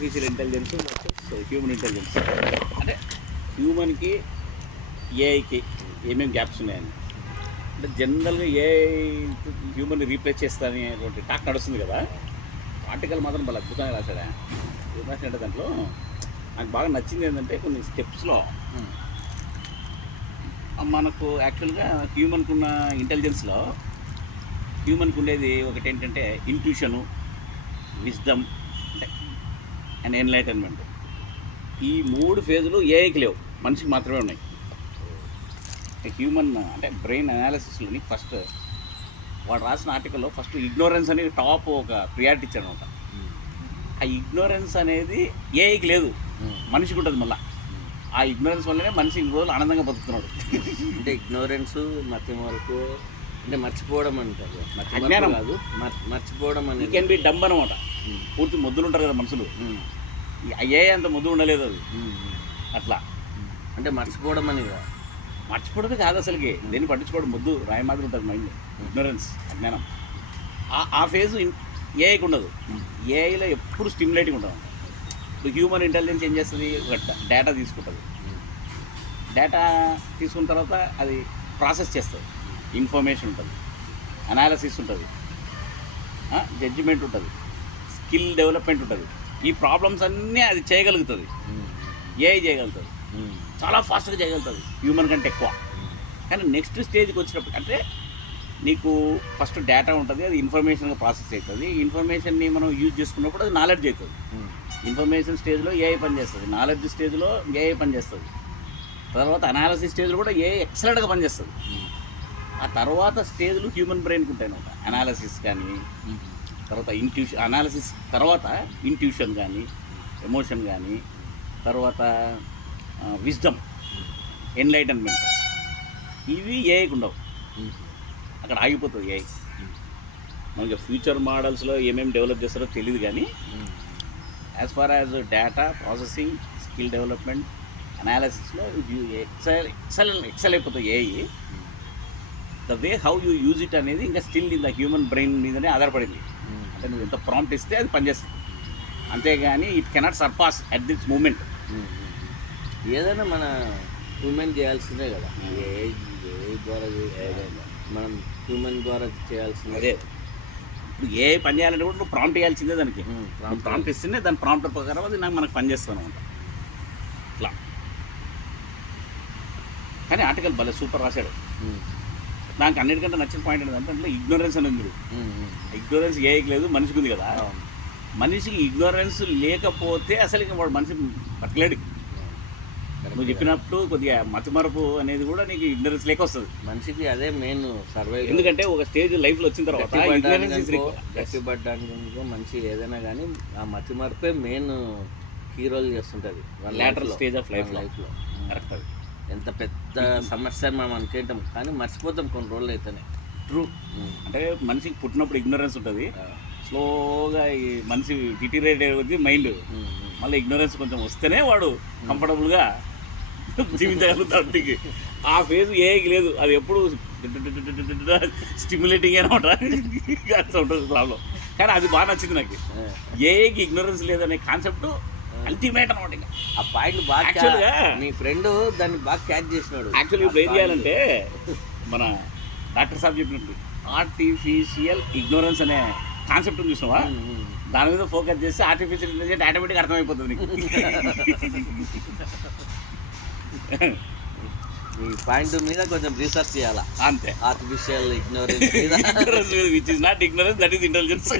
Artificial intelligence versus human intelligence. అంటే హ్యూమన్కి ఏఐకి ఏమేమి gaps ఉన్నాయని. అంటే జనరల్గా ఏఐ హ్యూమన్ని రీప్లేస్ చేస్తానేటువంటి టాక్ నడుస్తుంది కదా. ఆర్టికల్ మాత్రం చాలా అద్భుతంగా రాశాడు. ఏం రాశాడంటే దాంట్లో నాకు బాగా నచ్చింది ఏంటంటే కొన్ని స్టెప్స్లో మనకు యాక్చువల్గా హ్యూమన్కు ఉన్న ఇంటెలిజెన్స్లో హ్యూమన్కి ఉండేది ఒకటి ఏంటంటే ఇంట్యూషను, విజ్డమ్ అండ్ ఎన్లైటన్మెంట్. ఈ 3 ఫేజులు ఏఐకి లేవు, మనిషికి మాత్రమే ఉన్నాయి. హ్యూమన్ అంటే బ్రెయిన్ అనాలిసిస్లోని ఫస్ట్ వాడు రాసిన ఆర్టికల్లో ఫస్ట్ ఇగ్నోరెన్స్ అనేది టాప్ ఒక ప్రియారిటీ ఇచ్చాడు అనమాట. ఆ ఇగ్నోరెన్స్ అనేది ఏఐకి లేదు, మనిషికి ఉంటుంది. మళ్ళీ ఆ ఇగ్నోరెన్స్ వల్లనే మనిషి ఇన్ని రోజులు ఆనందంగా బతుకుతున్నాడు. అంటే ఇగ్నోరెన్స్ మధ్య వరకు అంటే మర్చిపోవడం అంటారు, అజ్ఞానం కాదు మర్చిపోవడం అనేది. కెన్ బి డంబ్ అనమాట. పూర్తి ముద్దులు ఉంటారు కదా మనుషులు, ఏ అంత ముద్దు ఉండలేదు అది. అట్లా అంటే మర్చిపోవడం అనేది మర్చిపోవడమే కాదు అసలుకి, దేన్ని పట్టించుకోవడం, ముద్దు రాయి మాదిరి ఉంటుంది మైండ్. ఇగ్నోరెన్స్, అజ్ఞానం. ఆ ఫేజు ఏఐకి ఉండదు. ఏఐలో ఎప్పుడు స్టిమ్యులేటింగ్ ఉంటుంది. ఇప్పుడు హ్యూమన్ ఇంటెలిజెన్స్ ఏం చేస్తుంది, ఒక డేటా తీసుకుంటుంది. డేటా తీసుకున్న తర్వాత అది ప్రాసెస్ చేస్తుంది. ఇన్ఫర్మేషన్ ఉంటుంది, అనాలిసిస్ ఉంటుంది, జడ్జిమెంట్ ఉంటుంది, స్కిల్ డెవలప్మెంట్ ఉంటుంది. ఈ ప్రాబ్లమ్స్ అన్నీ అది చేయగలుగుతుంది. ఏఐ చేయగలుగుతుంది, చాలా ఫాస్ట్గా చేయగలుగుతుంది హ్యూమన్ కంటే ఎక్కువ. కానీ నెక్స్ట్ స్టేజ్కి వచ్చినప్పుడు అంటే నీకు ఫస్ట్ డేటా ఉంటుంది, అది ఇన్ఫర్మేషన్గా ప్రాసెస్ అవుతుంది. ఇన్ఫర్మేషన్ని మనం యూజ్ చేసుకున్నప్పుడు అది నాలెడ్జ్ అవుతుంది. ఇన్ఫర్మేషన్ స్టేజ్లో ఏఐ పనిచేస్తుంది, నాలెడ్జ్ స్టేజ్లో ఏఐ పనిచేస్తుంది, తర్వాత అనాలిసిస్ స్టేజ్లో కూడా ఏఐ ఎక్సలెంట్గా పనిచేస్తుంది. ఆ తర్వాత స్టేజ్లు హ్యూమన్ బ్రెయిన్కి ఉంటాయి అనమాట. అనాలిసిస్ కానీ, తర్వాత అనాలిసిస్ తర్వాత ఇంట్యూషన్ కానీ, ఎమోషన్ కానీ, తర్వాత విజ్డమ్, ఎన్లైటన్మెంట్, ఇవి ఏఐకి ఉండవు. అక్కడ ఆగిపోతుంది ఏఐ. మనకి ఫ్యూచర్ మోడల్స్లో ఏమేమి డెవలప్ చేస్తారో తెలియదు, కానీ as far as data processing, skill development, అనాలిసిస్లో ఎక్సెల్ అయిపోతుంది AI. The way how you use it అనేది ఇంకా still in the human brain మీదనే ఆధారపడింది. అంటే నువ్వు ఎంత ప్రాంప్ట్ ఇస్తే అది పనిచేస్తుంది, అంతేగాని it cannot surpass at this moment. ఏదైనా మన హ్యూమన్ చేయాల్సిందే కదా. ఏ ద్వారా మనం హ్యూమన్ ద్వారా చేయాల్సిందే. అదే ఇప్పుడు ఏ పని చేయాలంటే కూడా నువ్వు ప్రాంప్ట్ చేయాల్సిందే దానికి. ప్రాంప్ట్ ఇస్తేనే దాని ప్రాంప్ట్ ప్రకారం అది మనకు పనిచేస్తాను అనమాట. ఇట్లా కానీ ఆర్టికల్ భలే సూపర్ రాశాడు. నాకు అన్నిటికంటే నచ్చిన పాయింట్ ఏంటంటే అంటే ఇగ్నోరెన్స్ అనేది మీరు ఇగ్నోరెన్స్ ఏఐకి లేదు, మనిషికి ఉంది కదా. మనిషికి ఇగ్నోరెన్స్ లేకపోతే అసలు ఇంకా వాడు మనిషి బతకలేడు. నువ్వు చెప్పినప్పుడు కొద్దిగా మతిమరపు అనేది కూడా నీకు ఇగ్నోరెన్స్ లేక వస్తుంది మనిషికి. అదే మెయిన్ సర్వైవ్. ఎందుకంటే ఒక స్టేజ్ లైఫ్లో వచ్చిన తర్వాత గట్టిపడ్డానికి మనిషి ఏదైనా కానీ ఆ మతిమరపే మెయిన్ హీరోలు చేస్తుంటుంది లేటరల్ స్టేజ్ ఆఫ్ లైఫ్లో. కరెక్ట్. అది ఎంత పెద్ద సమస్య అని మనం అనుకుంటాం, కానీ మర్చిపోతాం కొన్ని రోజులు అయితేనే. ట్రూ. అంటే మనిషికి పుట్టినప్పుడు ఇగ్నోరెన్స్ ఉంటుంది, స్లోగా ఈ మనిషి డిటీరేట్ అవుతుంది మైండ్. మళ్ళీ ఇగ్నోరెన్స్ కొంచెం వస్తేనే వాడు కంఫర్టబుల్గా జీవించగలుగుతాడు. ఆ ఫేజ్ ఏఐకి లేదు, అది ఎప్పుడు స్టిమ్యులేటింగ్ అనమాట. అట్లా ఉంటుంది ప్రాబ్లం. కానీ అది బాగా నచ్చింది నాకు. ఏఐకి ఇగ్నోరెన్స్ లేదనే కాన్సెప్ట్ అల్టిమేట్ అనమాట. ఇంకా ఆ పాయింట్ బాగా యాక్చువల్గా నీ ఫ్రెండ్ దాన్ని బాగా క్యాచ్ చేసినాడు. యాక్చువల్గా ఇప్పుడు ఏం చేయాలంటే మన డాక్టర్ సాబ్ చెప్పినట్టు ఆర్టిఫిషియల్ ఇగ్నోరెన్స్ అనే కాన్సెప్ట్ చూసినావా, దాని మీద ఫోకస్ చేస్తే ఆర్టిఫిషియల్ ఇంటెలిజెన్స్ ఆటోమేటిక్గా అర్థమైపోతుంది నీకు. ఈ పాయింట్ మీద కొంచెం రీసెర్చ్ చేయాలా అంతే. ఆర్టిఫిషియల్ ఇగ్నోరెన్స్ మీద, which is not ignorance, that is intelligence.